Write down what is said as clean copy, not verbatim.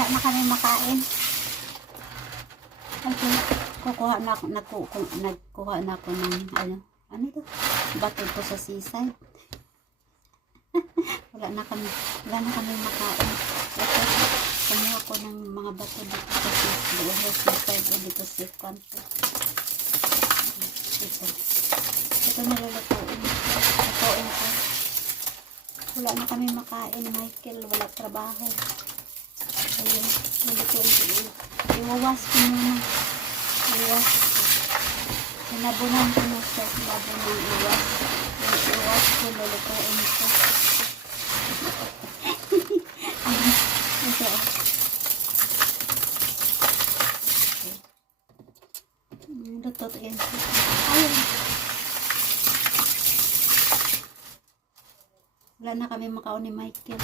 Wala na kami makain. Okay. Nagkuha na ako ng ano to? Bato ko sa seaside. wala na kami makain. Ito, kumuha ko ng mga bato dito sa seaside o dito sa kanto. Ito nilulutuin ko. Wala na kami makain, Michael. Wala trabaho. Ayun, nilulutuin ko. Iwawas ko muna. Iwas ko. Sinabunan ko na sa labo ng iwas. Yung iwas ko, lulutuin ko. Ito. Lutuin ko. Ayun. Wala na kami makaon ni Michael.